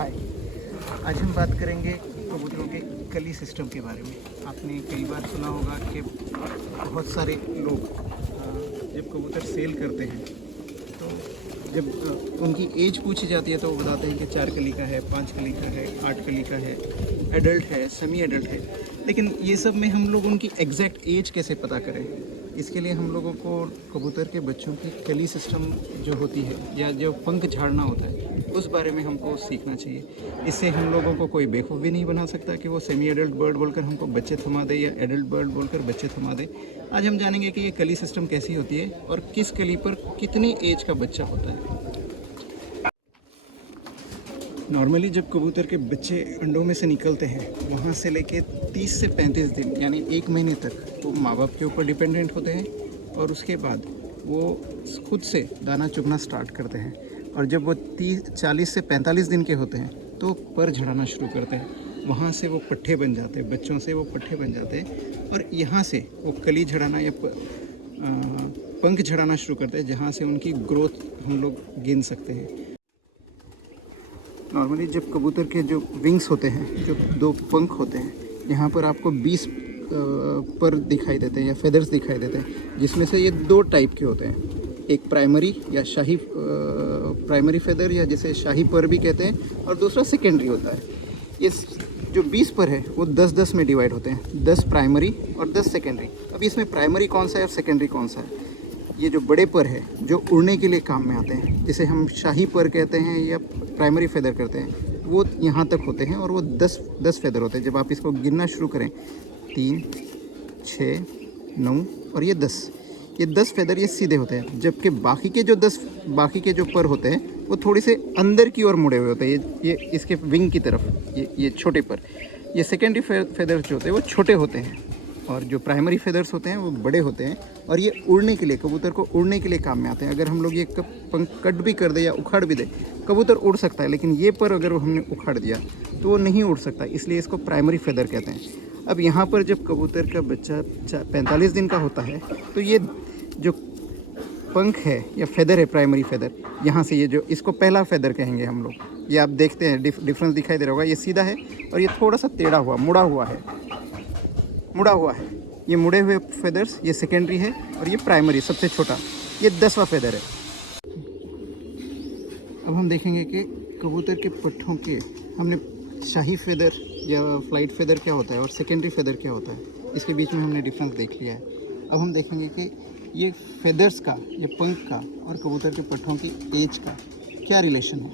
हाय। आज हम बात करेंगे कबूतरों के कली सिस्टम के बारे में। आपने कई बार सुना होगा कि बहुत सारे लोग जब कबूतर सेल करते हैं तो जब उनकी एज पूछी जाती है तो वो बताते हैं कि 4 कली का है, 5 कली का है, 8 कली का है, एडल्ट है, सेमी एडल्ट है। लेकिन ये सब में हम लोग उनकी एग्जैक्ट एज कैसे पता करें? इसके लिए हम लोगों को कबूतर के बच्चों की कली सिस्टम जो होती है या जो पंख झाड़ना होता है उस बारे में हमको सीखना चाहिए। इससे हम लोगों को कोई बेवकूफ़ भी नहीं बना सकता कि वो सेमी एडल्ट बर्ड बोलकर हमको बच्चे थमा दे या एडल्ट बर्ड बोलकर बच्चे थमा दे। आज हम जानेंगे कि ये कली सिस्टम कैसी होती है और किस कली पर कितनी एज का बच्चा होता है। नॉर्मली जब कबूतर के बच्चे अंडों में से निकलते हैं वहाँ से लेके 30 से 35 दिन यानी 1 महीने तक वो माँ बाप के ऊपर डिपेंडेंट होते हैं और उसके बाद वो खुद से दाना चुगना स्टार्ट करते हैं। और जब वो 40 से 45 दिन के होते हैं तो पर झड़ाना शुरू करते हैं। वहाँ से वो पट्ठे बन जाते हैं, बच्चों से वो पट्ठे बन जाते हैं और यहाँ से वो कली झड़ाना या पंख झड़ाना शुरू करते हैं, जहाँ से उनकी ग्रोथ हम लोग गिन सकते हैं। नॉर्मली जब कबूतर के जो विंग्स होते हैं, जो 2 पंख होते हैं, यहाँ पर आपको 20 पर दिखाई देते हैं या फेदर्स दिखाई देते हैं, जिसमें से ये 2 टाइप के होते हैं। एक प्राइमरी या शाही प्राइमरी फेदर या जिसे शाही पर भी कहते हैं और दूसरा सेकेंडरी होता है। ये जो 20 पर है वो 10-10 में डिवाइड होते हैं, 10 प्राइमरी और 10 सेकेंडरी। अब इसमें प्राइमरी कौन सा है और सेकेंडरी कौन सा है? ये जो बड़े पर है जो उड़ने के लिए काम में आते हैं, जिसे हम शाही पर कहते हैं या प्राइमरी फेदर करते हैं, वो यहाँ तक होते हैं और वो 10 फेदर होते हैं। जब आप इसको गिनना शुरू करें 3, 6, 9 और ये 10 फेदर ये सीधे होते हैं, जबकि बाकी के जो पर होते हैं वो थोड़ी से अंदर की ओर मुड़े हुए होते हैं, ये इसके विंग की तरफ, ये छोटे पर। ये सेकेंडरी फेदर्स जो होते हैं वो छोटे होते हैं और जो प्राइमरी फेदर्स होते हैं वो बड़े होते हैं और ये उड़ने के लिए, कबूतर को उड़ने के लिए काम में आते हैं। अगर हम लोग ये पंख कट भी कर दे या उखाड़ भी दे, कबूतर उड़ सकता है, लेकिन ये पर अगर हमने उखाड़ दिया तो वो नहीं उड़ सकता, इसलिए इसको प्राइमरी फेदर कहते हैं। अब यहाँ पर जब कबूतर का बच्चा 45 दिन का होता है तो ये जो पंख है या फेदर है, प्राइमरी फेदर, यहाँ से ये जो इसको पहला फेदर कहेंगे हम लोग। ये आप देखते हैं डिफरेंस दिखाई दे रहा होगा, ये सीधा है और ये थोड़ा सा टेढ़ा हुआ मुड़ा हुआ है। ये मुड़े हुए फेदर्स ये सेकेंडरी है और ये प्राइमरी सबसे छोटा, ये 10वां फेदर है। अब हम देखेंगे कि कबूतर के पट्ठों के, हमने शाही फेदर या फ्लाइट फेदर क्या होता है और सेकेंडरी फेदर क्या होता है, इसके बीच में हमने डिफरेंस देख लिया है। अब हम देखेंगे कि ये फेदर्स का, ये पंख का और कबूतर के पट्ठों की एज का क्या रिलेशन है।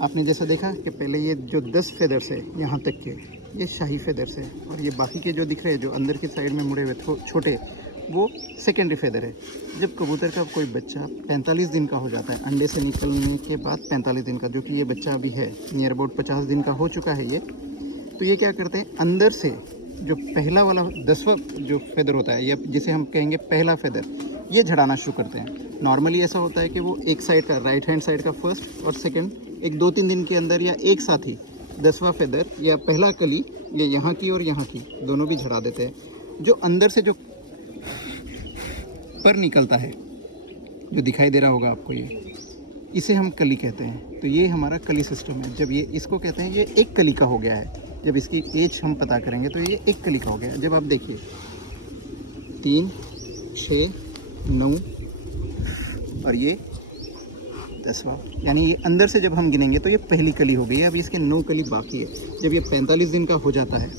आपने जैसा देखा कि पहले ये जो 10 फेदर्स है यहाँ तक के, ये शाही फेदर्स है और ये बाकी के जो दिख रहे हैं जो अंदर की साइड में मुड़े हुए छोटे, वो सेकेंडरी फेदर है। जब कबूतर का कोई बच्चा 45 दिन का हो जाता है, अंडे से निकलने के बाद 45 दिन का, जो कि ये बच्चा अभी है, नियर अबाउट 50 दिन का हो चुका है ये, तो ये क्या करते हैं, अंदर से जो पहला वाला 10वां जो फेदर होता है या जिसे हम कहेंगे पहला फेदर, ये झड़ाना शुरू करते हैं। नॉर्मली ऐसा होता है कि वो एक साइड का, राइट हैंड साइड का फर्स्ट और सेकंड, एक 2-3 दिन के अंदर या एक साथ ही 10वां फेदर या पहला कली, ये यहाँ की और यहाँ की दोनों भी झड़ा देते हैं। जो अंदर से जो पर निकलता है, जो दिखाई दे रहा होगा आपको, ये इसे हम कली कहते हैं। तो ये हमारा कली सिस्टम है। जब ये इसको कहते हैं ये एक कली का हो गया है, जब इसकी एज हम पता करेंगे तो ये एक कली का हो गया। जब आप देखिए 3, 6, 9 और ये 10वां, यानी ये अंदर से जब हम गिनेंगे तो ये पहली कली हो गई है। अब इसके 9 कली बाकी है। जब ये 45 दिन का हो जाता है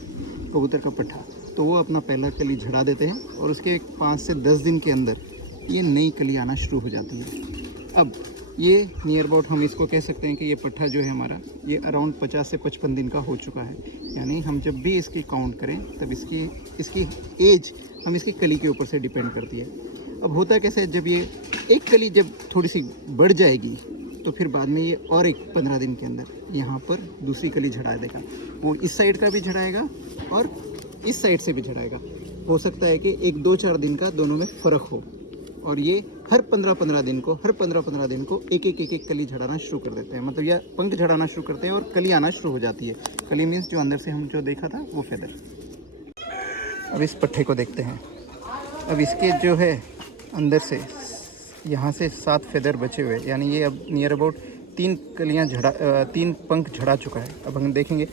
कबूतर का पट्ठा, तो वो अपना पहला कली झड़ा देते हैं और उसके 5 से 10 दिन के अंदर ये नई कली आना शुरू हो जाती है। अब ये नियर अबाउट हम इसको कह सकते हैं कि ये पट्ठा जो है हमारा, ये अराउंड 50 से 55 दिन का हो चुका है। यानी हम जब भी इसकी काउंट करें तब इसकी एज हम इसकी कली के ऊपर से डिपेंड करती है। अब होता कैसे है, जब ये एक कली जब थोड़ी सी बढ़ जाएगी तो फिर बाद में ये और एक 15 दिन के अंदर यहाँ पर दूसरी कली झड़ा देगा। वो इस साइड का भी झड़ाएगा और इस साइड से भी झड़ाएगा। हो सकता है कि 1-2-4 दिन का दोनों में फ़र्क हो और ये हर 15-15 दिन को एक कली झड़ाना शुरू कर देते हैं। मतलब यह पंख झड़ाना शुरू करते हैं और कली आना शुरू हो जाती है। कली मीन्स जो अंदर से हम जो देखा था वो फेदर। अब इस पट्ठे को देखते हैं। अब इसके जो है अंदर से यहाँ से 7 फेदर बचे हुए, यानी ये अब नियर अबाउट तीन पंख झड़ा चुका है। अब हम देखेंगे,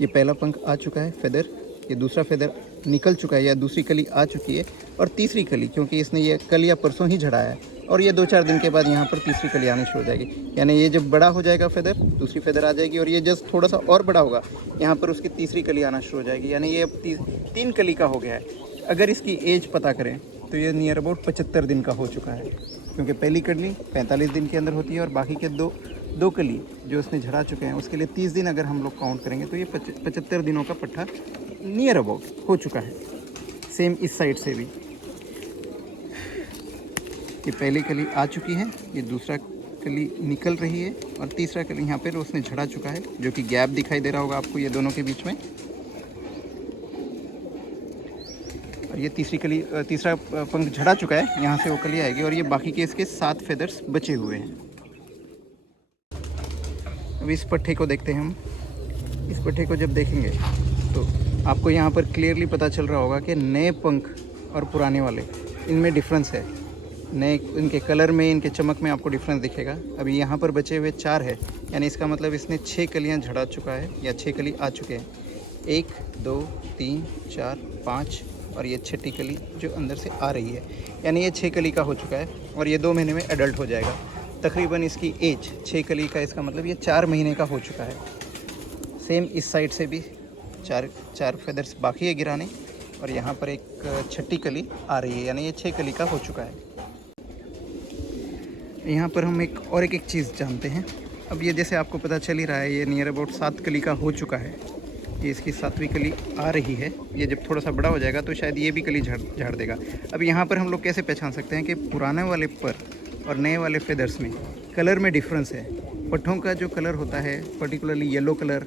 ये पहला पंख आ चुका है फेदर, ये दूसरा फेदर निकल चुका है या दूसरी कली आ चुकी है, और तीसरी कली, क्योंकि इसने ये कल या परसों ही झड़ाया है, और ये 2-4 दिन के बाद यहाँ पर तीसरी कली आनी शुरू हो जाएगी। यानी ये जब बड़ा हो जाएगा फेदर, दूसरी फेदर आ जाएगी, और ये जस्ट थोड़ा सा और बड़ा होगा, यहाँ पर उसकी तीसरी कली आना शुरू हो जाएगी। यानी ये अब 3 कली का हो गया है। अगर इसकी एज पता करें तो ये नियर अबाउट 75 दिन का हो चुका है, क्योंकि पहली कली 45 दिन के अंदर होती है, और बाकी के दो कली जो उसने झड़ा चुके हैं उसके लिए 30 दिन अगर हम लोग काउंट करेंगे तो ये 75 दिनों का पट्ठा नियर अबाउट हो चुका है। सेम इस साइड से भी ये पहली कली आ चुकी है, ये दूसरा कली निकल रही है, और तीसरा कली यहाँ पर उसने झड़ा चुका है, जो कि गैप दिखाई दे रहा होगा आपको ये दोनों के बीच में। और ये तीसरा पंख झड़ा चुका है, यहाँ से वो कली आएगी, और ये बाकी के इसके 7 फेदर्स बचे हुए हैं। अब इस पट्ठे को देखते हैं हम। इस पट्ठे को जब देखेंगे तो आपको यहाँ पर क्लियरली पता चल रहा होगा कि नए पंख और पुराने वाले इनमें डिफरेंस है। नए इनके कलर में, इनके चमक में आपको डिफरेंस दिखेगा। अभी यहाँ पर बचे हुए 4 है, यानी इसका मतलब इसने 6 कलियाँ झड़ा चुका है या 6 कली आ चुके हैं। 1 2 3 4 5 और ये 6ठी कली जो अंदर से आ रही है, यानी ये 6 कली का हो चुका है, और ये 2 महीने में एडल्ट हो जाएगा। तकरीबन इसकी एज 6 कली का, इसका मतलब ये 4 महीने का हो चुका है। सेम इस साइड से भी 4 फेदर्स बाकी है गिराने, और यहाँ पर एक 6ठी कली आ रही है, यानी ये 6 कली का हो चुका है। यहाँ पर हम एक चीज़ जानते हैं। अब ये जैसे आपको पता चल ही रहा है, ये नियर अबाउट 7 कली का हो चुका है, ये इसकी 7वीं कली आ रही है। ये जब थोड़ा सा बड़ा हो जाएगा तो शायद ये भी कली झाड़ देगा। अब यहाँ पर हम लोग कैसे पहचान सकते हैं कि पुराने वाले पर और नए वाले फेदर्स में कलर में डिफरेंस है। पट्ठों का जो कलर होता है, particularly yellow colour,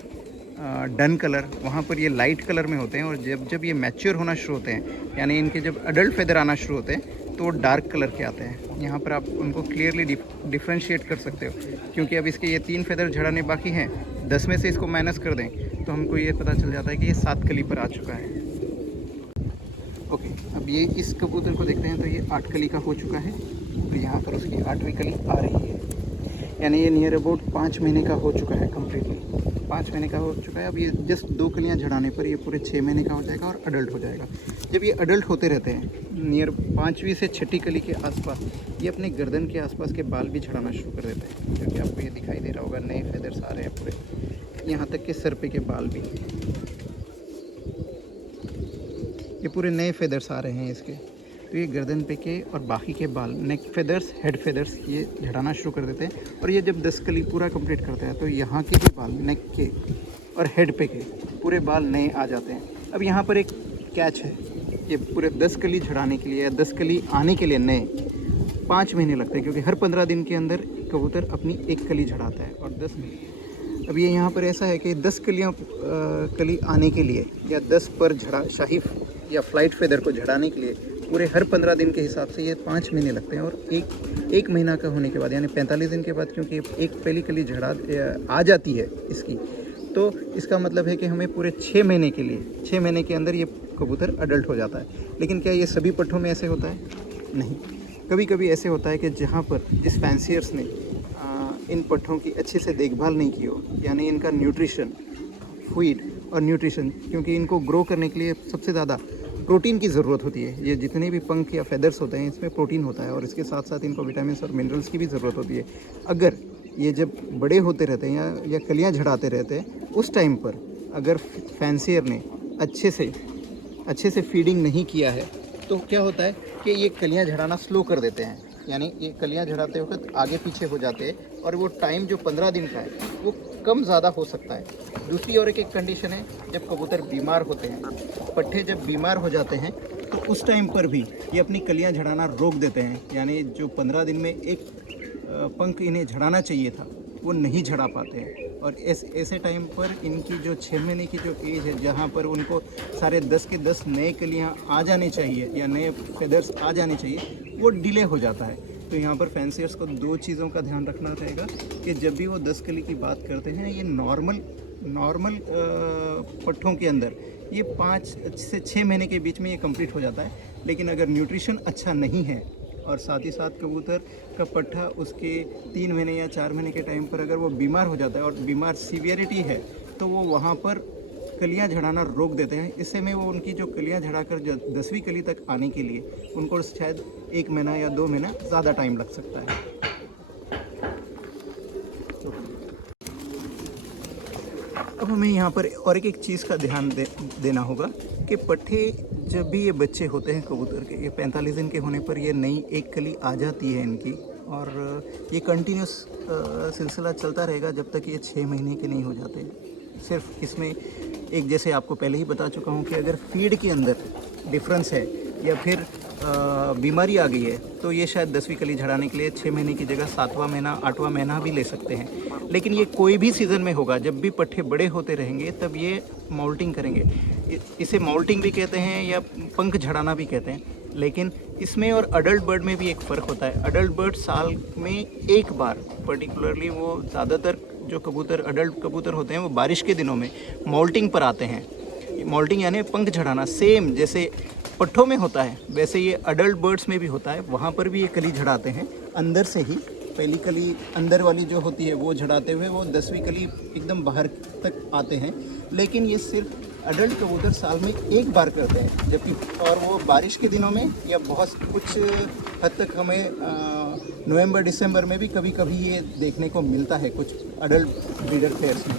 done colour, वहाँ पर ये लाइट कलर में होते हैं, और जब ये मैच्योर होना शुरू होते हैं, यानी इनके जब अडल्ट फेदर आना शुरू होते हैं, तो वो डार्क कलर के आते हैं। यहाँ पर आप उनको क्लियरली डिफ्रेंशिएट कर सकते हो, क्योंकि अब इसके ये 3 फेदर झड़ाने बाकी हैं। 10 में से इसको माइनस कर दें तो हमको ये पता चल जाता है कि ये 7 कली पर आ चुका है। ओके, अब ये इस कबूतर को देखते हैं तो ये 8 कली का हो चुका है, और यहाँ पर उसकी 8वीं कली आ रही है, यानी ये नियर अबाउट 5 महीने का हो चुका है कम्प्लीटली। 5 महीने का हो चुका है। अब ये जस्ट 2 कलियाँ झड़ाने पर ये पूरे 6 महीने का हो जाएगा और अडल्ट हो जाएगा। जब ये अडल्ट होते रहते हैं, नियर 5वीं से 6ठी कली के आसपास, ये अपने गर्दन के आसपास के बाल भी झड़ाना शुरू कर देते हैं, क्योंकि आपको ये दिखाई दे रहा होगा नए फेदर्स आ रहे हैं पूरे, यहाँ तक के सर पे के बाल भी, ये पूरे नए फेदर्स आ रहे हैं इसके। तो ये गर्दन पे के और बाकी के बाल, नेक फेदर्स, हेड फेदर्स, ये झड़ाना शुरू कर देते हैं। और ये जब 10 कली पूरा कंप्लीट करते हैं तो यहाँ के भी बाल, नेक के और हेड पे के पूरे बाल नए आ जाते हैं। अब यहाँ पर एक कैच है, ये पूरे 10 कली झड़ाने के लिए या 10 कली आने के लिए नए 5 महीने लगते हैं, क्योंकि हर 15 दिन के अंदर कबूतर अपनी एक कली झड़ाता है, और 10 महीने। अब ये यहाँ पर ऐसा है कि 10 कली आने के लिए या 10 पर शाही या फ्लाइट फेदर को झड़ाने के लिए पूरे हर 15 दिन के हिसाब से ये 5 महीने लगते हैं। और एक महीना का होने के बाद, यानी 45 दिन के बाद, क्योंकि एक पहली कली आ जाती है इसकी, तो इसका मतलब है कि हमें पूरे 6 महीने के लिए, 6 महीने के अंदर ये कबूतर अडल्ट हो जाता है। लेकिन क्या ये सभी पट्ठों में ऐसे होता है? नहीं, कभी कभी ऐसे होता है कि जहाँ पर जिस फैंसियर्स ने इन पट्ठों की अच्छे से देखभाल नहीं की हो, यानी इनका न्यूट्रिशन, फीड और न्यूट्रिशन, क्योंकि इनको ग्रो करने के लिए सबसे ज़्यादा प्रोटीन की ज़रूरत होती है। ये जितने भी पंख या फेदर्स होते हैं, इसमें प्रोटीन होता है, और इसके साथ साथ इनको विटामिन और मिनरल्स की भी ज़रूरत होती है। अगर ये जब बड़े होते रहते हैं या कलियाँ झड़ाते रहते हैं, उस टाइम पर अगर फैंसियर ने अच्छे से फीडिंग नहीं किया है, तो क्या होता है कि ये कलियाँ झड़ाना स्लो कर देते हैं, यानी ये कलियाँ झड़ाते वक्त आगे पीछे हो जाते हैं, और वो टाइम जो 15 दिन का है वो कम ज़्यादा हो सकता है। दूसरी और एक कंडीशन है, जब कबूतर बीमार होते हैं, पट्ठे जब बीमार हो जाते हैं, तो उस टाइम पर भी ये अपनी कलियाँ झड़ाना रोक देते हैं, यानी जो 15 दिन में एक पंख इन्हें झड़ाना चाहिए था वो नहीं झड़ा पाते हैं। और ऐसे टाइम पर इनकी जो 6 महीने की जो एज है, जहाँ पर उनको सारे 10 के 10 नए कलियाँ आ जाने चाहिए या नए फेदर्स आ जाने चाहिए, वो डिले हो जाता है। तो यहाँ पर फैंसियर्स को 2 चीज़ों का ध्यान रखना रहेगा कि जब भी वो 10 कली की बात करते हैं, ये नॉर्मल पट्ठों के अंदर ये 5 से 6 महीने के बीच में ये कंप्लीट हो जाता है। लेकिन अगर न्यूट्रिशन अच्छा नहीं है और साथ ही साथ कबूतर का पट्ठा उसके 3 महीने या 4 महीने के टाइम पर अगर वो बीमार हो जाता है और बीमार सीवियरिटी है तो वो वहाँ पर कलियां झड़ाना रोक देते हैं। इससे में वो उनकी जो कलियां झड़ाकर जो 10वीं कली तक आने के लिए उनको शायद 1 महीना या 2 महीना ज़्यादा टाइम लग सकता है। अब हमें यहाँ पर और एक चीज़ का ध्यान देना होगा कि पट्ठे जब भी ये बच्चे होते हैं कबूतर के, ये 45 दिन के होने पर ये नई एक कली आ जाती है इनकी, और ये कंटिन्यूस सिलसिला चलता रहेगा जब तक ये 6 महीने के नहीं हो जाते। सिर्फ इसमें एक, जैसे आपको पहले ही बता चुका हूँ कि अगर फीड के अंदर डिफरेंस है या फिर बीमारी आ गई है तो ये शायद 10वीं कली झड़ाने के लिए 6 महीने की जगह 7वां महीना 8वां महीना भी ले सकते हैं। लेकिन ये कोई भी सीज़न में होगा, जब भी पट्ठे बड़े होते रहेंगे तब ये मॉल्टिंग करेंगे। इसे मॉल्टिंग भी कहते हैं या पंख झड़ाना भी कहते हैं। लेकिन इसमें और अडल्ट बर्ड में भी एक फ़र्क होता है। अडल्ट बर्ड साल में एक बार, पर्टिकुलरली वो ज़्यादातर जो कबूतर अडल्ट कबूतर होते हैं वो बारिश के दिनों में मॉल्टिंग पर आते हैं। मॉल्टिंग यानी पंख झड़ाना, सेम जैसे पट्ठों में होता है वैसे ये अडल्ट बर्ड्स में भी होता है। वहाँ पर भी ये कली झड़ाते हैं अंदर से ही। पहली कली अंदर वाली जो होती है वो झड़ाते हुए वो 10वीं कली एकदम बाहर तक आते हैं। लेकिन ये सिर्फ अडल्ट कबूतर साल में एक बार करते हैं, जबकि और वो बारिश के दिनों में या बहुत कुछ हद तक हमें नवंबर दिसंबर में भी कभी कभी ये देखने को मिलता है कुछ अडल्ट ब्रीडर पेयर्स में।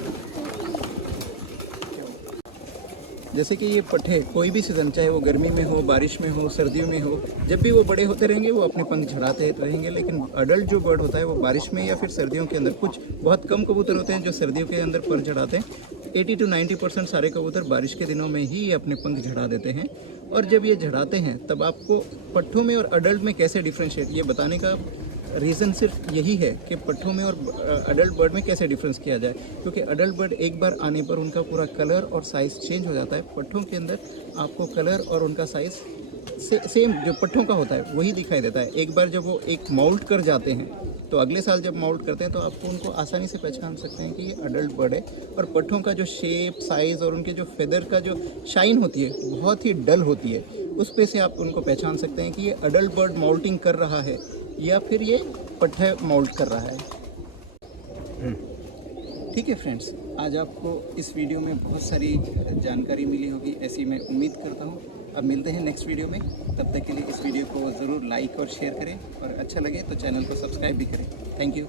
जैसे कि ये पट्ठे कोई भी सीज़न, चाहे वो गर्मी में हो, बारिश में हो, सर्दियों में हो, जब भी वो बड़े होते रहेंगे वो अपने पंख झड़ाते रहेंगे। लेकिन अडल्ट जो बर्ड होता है वो बारिश में या फिर सर्दियों के अंदर, कुछ बहुत कम कबूतर होते हैं जो सर्दियों के अंदर पर झड़ाते हैं। 80 to 90% सारे कबूतर बारिश के दिनों में ही अपने पंख झड़ा देते हैं। और जब ये झड़ाते हैं तब आपको पट्ठों में और अडल्ट में कैसे डिफ्रेंशिएट, ये बताने का रीज़न सिर्फ यही है कि पट्ठों में और अडल्ट बर्ड में कैसे डिफरेंस किया जाए। क्योंकि अडल्ट बर्ड एक बार आने पर उनका पूरा कलर और साइज़ चेंज हो जाता है। पट्ठों के अंदर आपको कलर और उनका साइज़ सेम जो पट्ठों का होता है वही दिखाई देता है। एक बार जब वो एक माउल्ट कर जाते हैं तो अगले साल जब माउल्ट करते हैं तो आपको उनको आसानी से पहचान सकते हैं कि ये अडल्ट बर्ड है। और पट्ठों का जो शेप, साइज़ और उनके जो फेदर का जो शाइन होती है बहुत ही डल होती है। उस पे से आप उनको पहचान सकते हैं कि ये अडल्ट बर्ड माउल्टिंग कर रहा है या फिर ये पट्ठे माउल्ट कर रहा है। ठीक है फ्रेंड्स, आज आपको इस वीडियो में बहुत सारी जानकारी मिली होगी, ऐसी मैं उम्मीद करता हूँ। अब मिलते हैं नेक्स्ट वीडियो में। तब तक के लिए इस वीडियो को ज़रूर लाइक और शेयर करें, और अच्छा लगे तो चैनल को सब्सक्राइब भी करें। Thank you.